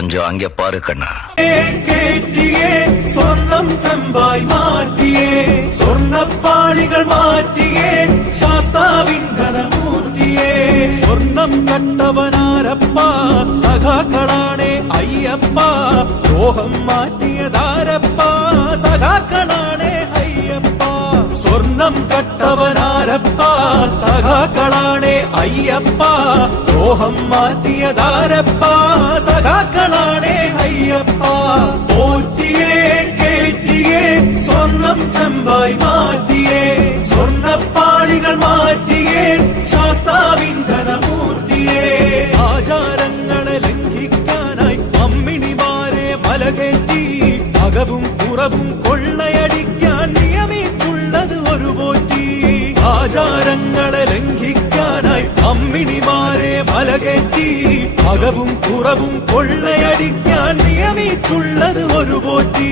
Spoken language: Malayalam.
கொஞ்சம் அங்க பாரு கண்ணா. കേറ്റിയേ സ്വർണം ചെമ്പായി മാറ്റിയേ സ്വർണ്ണപ്പാളികൾ മാറ്റിയേ ശാസ്താവിൻ ധനമൂറ്റിയേ സ്വർണം കട്ടവനാരപ്പ സഖാക്കളാണേ അയ്യപ്പ ദ്രോഹം മാറ്റിയതാരപ്പ സഖാക്കളാണേ അയ്യപ്പ സ്വർണം കട്ടവനാരപ്പ സഖാക്കളാണേ അയ്യപ്പ ദ്രോഹം മാറ്റിയതാരപ്പ സഖാക്കളാണേ അയ്യപ്പ പോറ്റിയേ കേറ്റിയേ സ്വർണം ചെമ്പായി മാറ്റിയേ സ്വർണ്ണപ്പാളികൾ മാറ്റിയേ ശാസ്താവിൻ ധനമൂർത്തിയേ ആചാരങ്ങളെ ലംഘിക്കാനായി അമ്മിണിമാരെ മലകേറ്റി അകവും പുറവും കൊള്ളയടിക്കാൻ നിയമിച്ചുള്ളത് ഒരു പോറ്റി ആചാരങ്ങളെ ലംഘിക്കാനായി അമ്മിണിമാരെ മലകേറ്റി അകവും പുറവും കൊള്ളയടിക്കാൻ നിയമിച്ചുള്ളത് ഒരു പോറ്റി